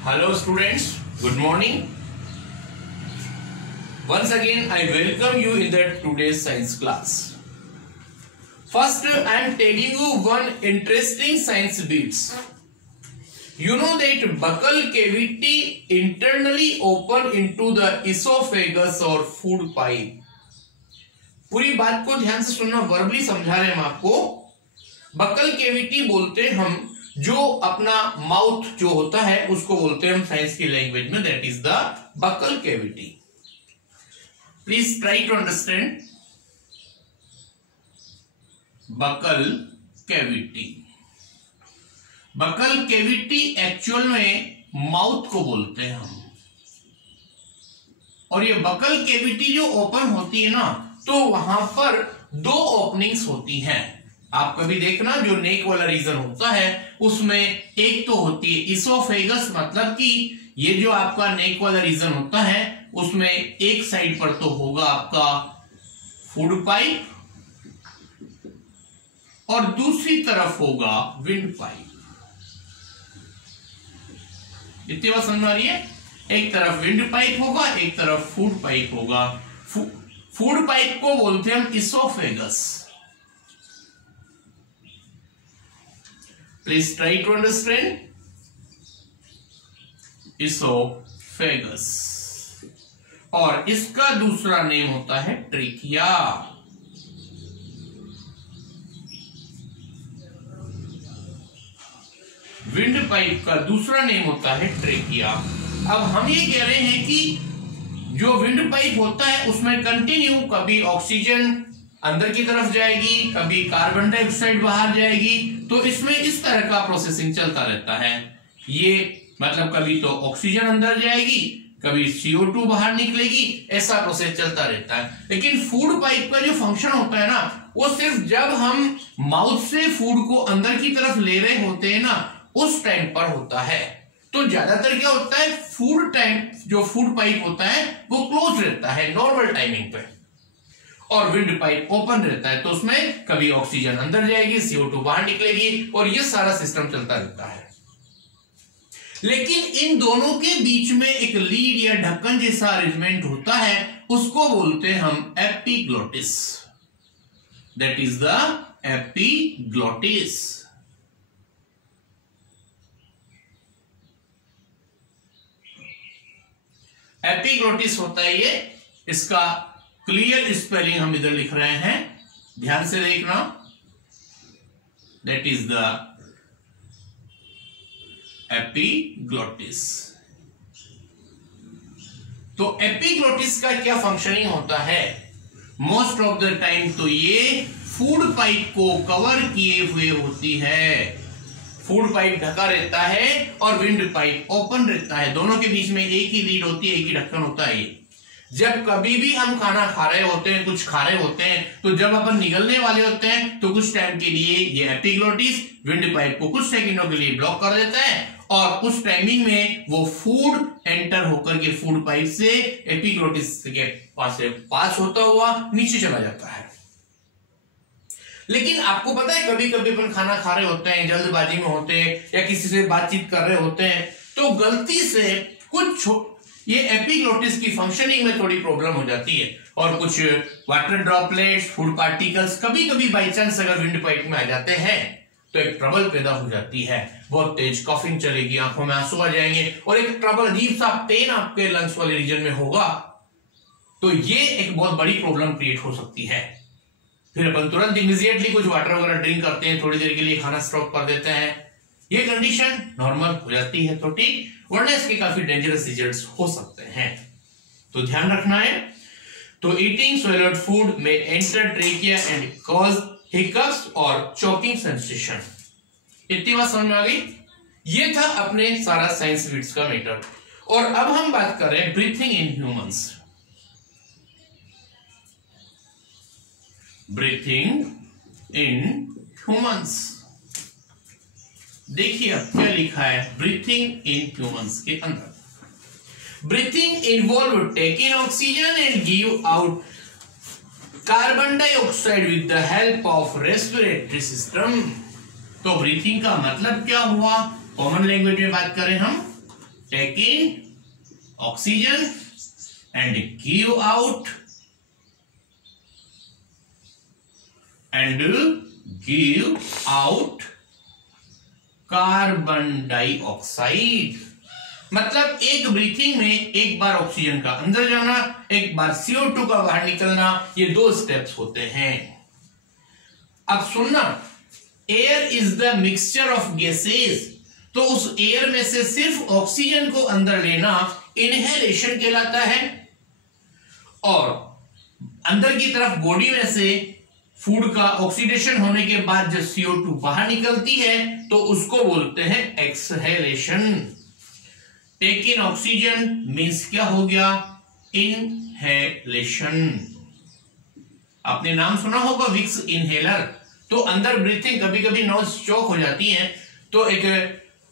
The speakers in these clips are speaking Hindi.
Hello students, good morning. Once again I welcome you in the today's science class. First I am telling you one interesting science bits. You know that buccal cavity internally open into the esophagus or food pipe. पूरी बात को ध्यान से सुनना, वर्बली समझा रहे हैं हम आपको। बक्कल केविटी बोलते हैं हम जो अपना माउथ जो होता है उसको बोलते हैं हम साइंस की लैंग्वेज में, that is the buccal cavity. Please try to understand buccal cavity. Buccal cavity actual में माउथ को बोलते हैं हम, और ये बक्कल केविटी जो ओपन होती है ना, तो वहां पर दो ओपनिंग्स होती हैं। आप कभी देखना जो नेक वाला रीजन होता है उसमें एक तो होती है इसोफेगस, मतलब कि ये जो आपका नेक वाला रीजन होता है उसमें एक साइड पर तो होगा आपका फूड पाइप और दूसरी तरफ होगा विंड पाइप। इतनी बात समझ आ रही है? एक तरफ विंड पाइप होगा, एक तरफ फूड पाइप होगा। फूड पाइप को बोलते हैं हम oesophagus. Please try to understand oesophagus. और इसका दूसरा नेम होता है ट्रेकिया। विंड पाइप का दूसरा नेम होता है ट्रेकिया। अब हम ये कह रहे हैं कि जो विंड पाइप होता है उसमें कंटिन्यू कभी ऑक्सीजन अंदर की तरफ जाएगी, कभी कार्बन डाइऑक्साइड बाहर जाएगी, तो इसमें इस तरह का प्रोसेसिंग चलता रहता है। ये मतलब कभी तो ऑक्सीजन अंदर जाएगी, कभी CO2 बाहर निकलेगी, ऐसा प्रोसेस चलता रहता है। लेकिन फूड पाइप का जो फंक्शन होता है ना, वो सिर्फ जब हम माउथ से फूड को अंदर की तरफ ले रहे होते हैं ना, उस टाइम पर होता है। तो ज्यादातर क्या होता है, फूड टाइम जो फूड पाइप होता है वो क्लोज रहता है नॉर्मल टाइमिंग पे, और विंड पाइप ओपन रहता है, तो उसमें कभी ऑक्सीजन अंदर जाएगी, CO2 बाहर निकलेगी, और ये सारा सिस्टम चलता रहता है। लेकिन इन दोनों के बीच में एक लीड या ढक्कन जैसा अरेंजमेंट होता है, उसको बोलते हैं हम epiglottis. That is the epiglottis. Epiglottis होता है ये। इसका क्लियर स्पेलिंग हम इधर लिख रहे हैं, ध्यान से देखना। That is the epiglottis. तो एपिग्लोटिस का क्या फंक्शनिंग होता है? मोस्ट ऑफ द टाइम तो ये फूड पाइप को कवर किए हुए होती है। फूड पाइप ढका रहता है और विंड पाइप ओपन रहता है। दोनों के बीच में एक ही लीड होती है, एक ही ढक्कन होता है। ये जब कभी भी हम खाना खा रहे होते हैं, कुछ खा रहे होते हैं, तो जब अपन निगलने वाले होते हैं तो कुछ टाइम के लिए ये एपिग्लोटिस विंड पाइप को कुछ सेकंडों के लिए ब्लॉक कर देता है, और उस टाइमिंग में वो फूड एंटर होकर के फूड पाइप से एपिग्लोटिस के पास होता हुआ नीचे चला जाता है। लेकिन आपको पता है कभी कभी अपन खाना खा रहे होते हैं, जल्दबाजी में होते हैं, या किसी से बातचीत कर रहे होते हैं, तो गलती से कुछ ये एपिग्लोटिस की फंक्शनिंग में थोड़ी प्रॉब्लम हो जाती है, और कुछ वाटर ड्रॉपलेट्स, फूड पार्टिकल्स कभी कभी बाई चांस अगर विंड पाइप में आ जाते हैं तो एक ट्रबल पैदा हो जाती है। बहुत तेज कॉफिंग चलेगी, आंखों में आंसू आ जाएंगे, और एक ट्रबल अजीब सा पेन आपके लंग्स वाले रीजन में होगा। तो ये एक बहुत बड़ी प्रॉब्लम क्रिएट हो सकती है। फिर अपन तुरंत इमीडिएटली कुछ वाटर वगैरह ड्रिंक करते हैं, थोड़ी देर के लिए खाना स्टॉप कर देते हैं, ये कंडीशन नॉर्मल हो जाती है तो ठीक, वरना इसके काफी डेंजरस रिजल्ट्स हो सकते हैं। तो ध्यान रखना है। तो ईटिंग सॉलिड फूड में enter trachea and cause hiccups और चोकिंग सेंसेशन। इतनी बात समझ में आ गई? ये था अपने सारा साइंस बिट्स का मैटर। और अब हम बात कर रहे हैं breathing in humans. Breathing in humans, देखिए अब क्या लिखा है ब्रीथिंग इन ह्यूमंस के अंदर। Breathing involve taking oxygen and give out carbon dioxide with the help of respiratory system. तो ब्रीथिंग का मतलब क्या हुआ? कॉमन लैंग्वेज में बात करें हम, take in oxygen and give out carbon dioxide. मतलब एक ब्रीथिंग में एक बार ऑक्सीजन का अंदर जाना, एक बार CO2 का बाहर निकलना, ये 2 स्टेप्स होते हैं। अब सुनना, air is the mixture of gases, तो उस एयर में से सिर्फ ऑक्सीजन को अंदर लेना इनहेलेशन कहलाता है, और अंदर की तरफ बॉडी में से फूड का ऑक्सीडेशन होने के बाद जब CO2 बाहर निकलती है तो उसको बोलते हैं exhalation. Take in oxygen means क्या हो गया? इनहेलेशन। आपने नाम सुना होगा विक्स इनहेलर। तो अंदर ब्रीथिंग, कभी कभी नोज चौक हो जाती है तो एक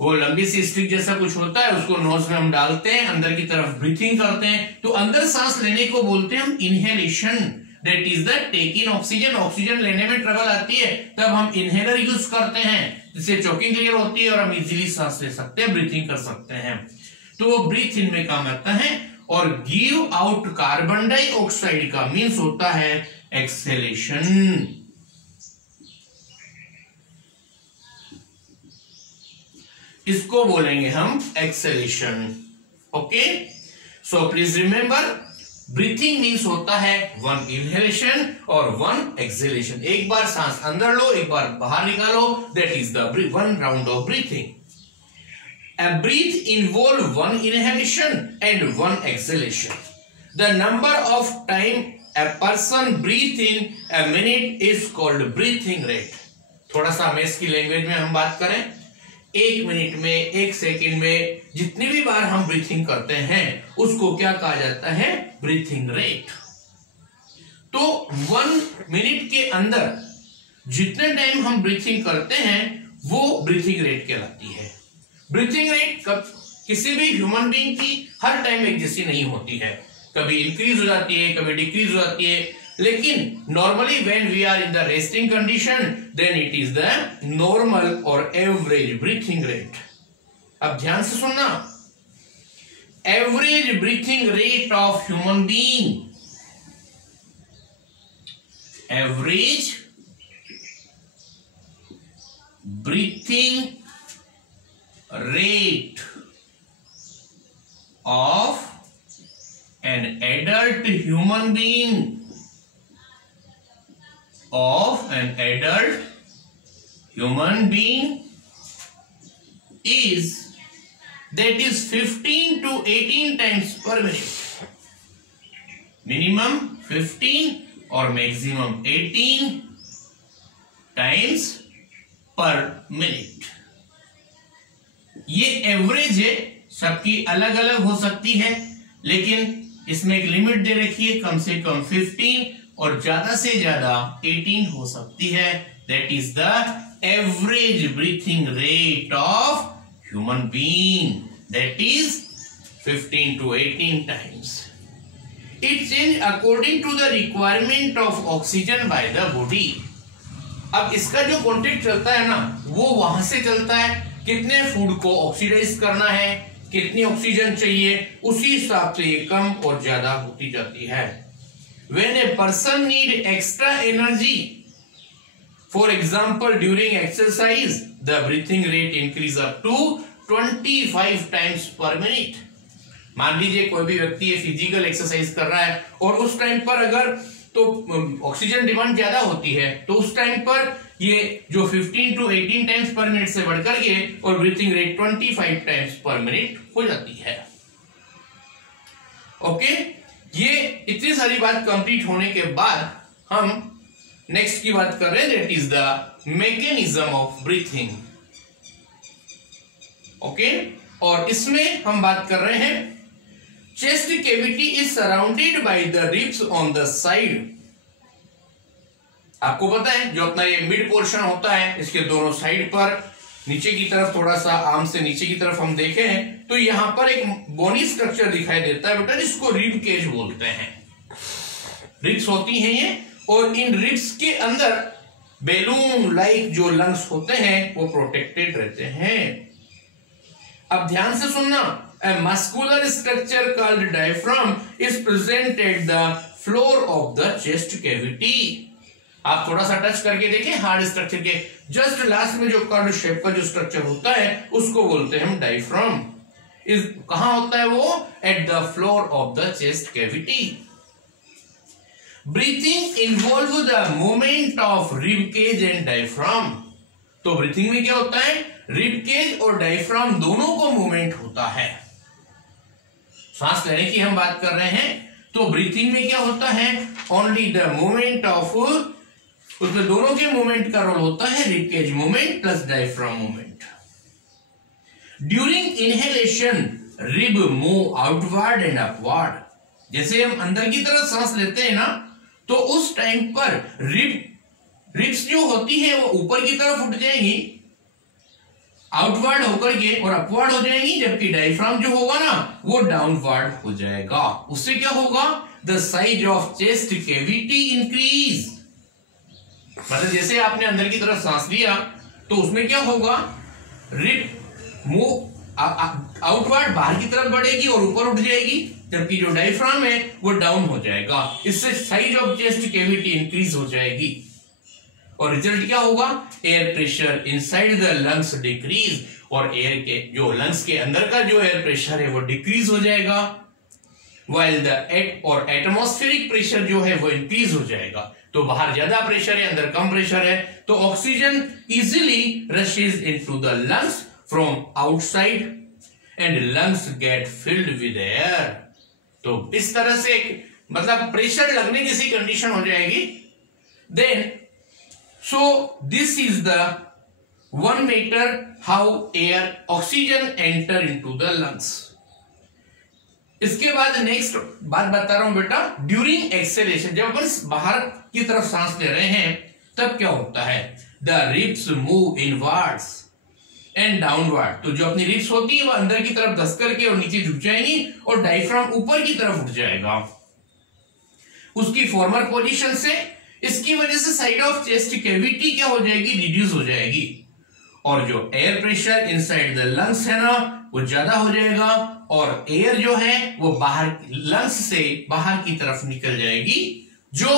वो लंबी सी स्टिक जैसा कुछ होता है, उसको नोज में हम डालते हैं, अंदर की तरफ ब्रीथिंग करते हैं, तो अंदर सांस लेने को बोलते हैं हम inhalation. That is the take in oxygen. Oxygen लेने में ट्रबल आती है तब हम इनहेलर यूज करते हैं, जिससे चोकिंग क्लियर होती है और हम इजीली सांस ले सकते हैं, ब्रीथिंग कर सकते हैं। तो वो ब्रीथ इन में काम आता है। और गिव आउट कार्बन डाइऑक्साइड का मीन्स होता है एक्सहेलेशन। इसको बोलेंगे हम exhalation. Okay, so please remember, breathing means होता है 1 इनहेलेशन और 1 एक्सहेलेशन। एक बार सांस अंदर लो, एक बार बाहर निकालो, that is the 1 round of breathing. A breath involve 1 inhalation and 1 exhalation. The number of time a person breathe in a minute is called breathing rate. थोड़ा सा हमें इसकी लैंग्वेज में हम बात करें, 1 मिनट में, 1 सेकंड में जितनी भी बार हम ब्रीथिंग करते हैं उसको क्या कहा जाता है? Breathing rate. तो 1 मिनट के अंदर जितने टाइम हम ब्रीथिंग करते हैं वो ब्रीथिंग रेट कहलाती है। ब्रीथिंग रेट किसी भी ह्यूमन बीइंग की हर टाइम एक जैसी नहीं होती है, कभी इंक्रीज हो जाती है, कभी डिक्रीज हो जाती है, लेकिन normally when we are in the resting condition then it is the normal और एवरेज ब्रीथिंग रेट। अब ध्यान से सुनना, average breathing rate of human being, average breathing rate of an adult human being, is that is 15 to 18 times per minute. Minimum 15 or maximum 18 times per minute. ये एवरेज है, सबकी अलग अलग हो सकती है, लेकिन इसमें एक लिमिट दे रखी है, कम से कम 15 और ज्यादा से ज्यादा 18 हो सकती है। That is the average breathing rate of human being, that is 15 to 18 times. It changes according to the requirement of oxygen by the body. अब इसका जो कॉन्टेक्ट चलता है ना, वो वहां से चलता है, कितने फूड को ऑक्सीडाइज करना है, कितनी ऑक्सीजन चाहिए, उसी हिसाब से ये कम और ज्यादा होती जाती है। When a person need extra energy, for example during exercise, the breathing rate increase up to 25 times per minute. मान लीजिए कोई भी व्यक्ति ये फिजिकल एक्सरसाइज कर रहा है और उस टाइम पर अगर तो ऑक्सीजन डिमांड ज्यादा होती है, तो उस टाइम पर ये जो 15 to 18 टाइम्स पर मिनट से बढ़कर के और ब्रीथिंग रेट 25 टाइम्स पर मिनट हो जाती है। ओके, ये इतनी सारी बात कंप्लीट होने के बाद हम नेक्स्ट की बात कर रहे हैं, that is the mechanism of breathing. Okay, और इसमें हम बात कर रहे हैं chest cavity is surrounded by the ribs on the side. आपको पता है जो अपना ये मिड पोर्शन होता है, इसके दोनों साइड पर नीचे की तरफ, थोड़ा सा आर्म से नीचे की तरफ हम देखे हैं तो यहां पर एक बोनी स्ट्रक्चर दिखाई देता है बेटा, जिसको रिब केज बोलते हैं। रिब्स होती हैं ये, और इन रिब्स के अंदर बैलून लाइक जो लंग्स होते हैं वो प्रोटेक्टेड रहते हैं। अब ध्यान से सुनना, A muscular structure called diaphragm is present at the floor of the chest cavity. आप थोड़ा सा टच करके देखें हार्ड स्ट्रक्चर के जस्ट लास्ट में जो कर्व शेप का जो स्ट्रक्चर होता है उसको बोलते हैं हम डायफ्राम। इस कहां होता है वो? At the floor of the chest cavity. Breathing involve the movement of rib cage and diaphragm. तो ब्रीथिंग में क्या होता है? रिब केज और डायफ्राम दोनों को मूवमेंट होता है। सांस लेने की हम बात कर रहे हैं तो ब्रीथिंग में क्या होता है? ओनली द मूवमेंट ऑफ, उसमें दोनों के मूवमेंट का रोल होता है rib cage movement plus diaphragm movement. During inhalation rib move outward and upward. जैसे हम अंदर की तरफ सांस लेते हैं ना तो उस टाइम पर रिब्स जो होती है वो ऊपर की तरफ उठ जाएंगी आउटवर्ड होकर के और अपवर्ड हो जाएंगी, जबकि डायफ्राम जो होगा ना वो डाउनवर्ड हो जाएगा। उससे क्या होगा? The size of chest cavity increase. मतलब जैसे आपने अंदर की तरफ सांस लिया तो उसमें क्या होगा? रिब मूव आउटवर्ड बाहर की तरफ बढ़ेगी और ऊपर उठ जाएगी, जबकि जो डायफ्राम है वो डाउन हो जाएगा। इससे size of chest cavity increase हो जाएगी और रिजल्ट क्या होगा? Air pressure inside the lungs decrease, और एयर के जो लंग्स के अंदर का जो एयर प्रेशर है वो डिक्रीज हो जाएगा, वाइल द एटमॉस्फेरिक प्रेशर जो है वो इंक्रीज हो जाएगा। तो बाहर ज्यादा प्रेशर है, अंदर कम प्रेशर है, तो oxygen easily rushes into the lungs from outside and lungs get filled with air. तो इस तरह से मतलब प्रेशर लगने जैसी कंडीशन हो जाएगी। Then so this is the one matter how air oxygen enter into the lungs। इसके बाद नेक्स्ट बात बता रहा हूं बेटा, ड्यूरिंग एक्सेलेशन जब अपन बाहर की तरफ सांस ले रहे हैं तब क्या होता है? The ribs move inwards and downward. तो जो अपनी रिब्स होती है वो अंदर की तरफ धस करके और नीचे झुक जाएंगी और डायफ्राम ऊपर की तरफ उठ जाएगा उसकी फॉर्मर पोजीशन से। इसकी वजह से साइड ऑफ चेस्ट कैविटी क्या हो जाएगी? रिड्यूस हो जाएगी, और जो air pressure inside the lungs है ना वो ज्यादा हो जाएगा, और एयर जो है वो बाहर लंग्स से बाहर की तरफ निकल जाएगी, जो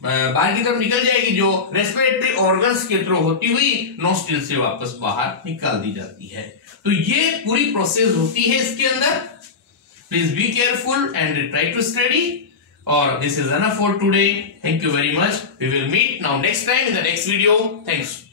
बाहर की तरफ निकल जाएगी, जो रेस्पिरेटरी ऑर्गन्स के थ्रू होती हुई नोस्ट्रिल से वापस बाहर निकाल दी जाती है। तो ये पूरी प्रोसेस होती है इसके अंदर। Please be careful and try to study. Or this is enough for today. Thank you very much. We will meet now next time in the next video. Thanks.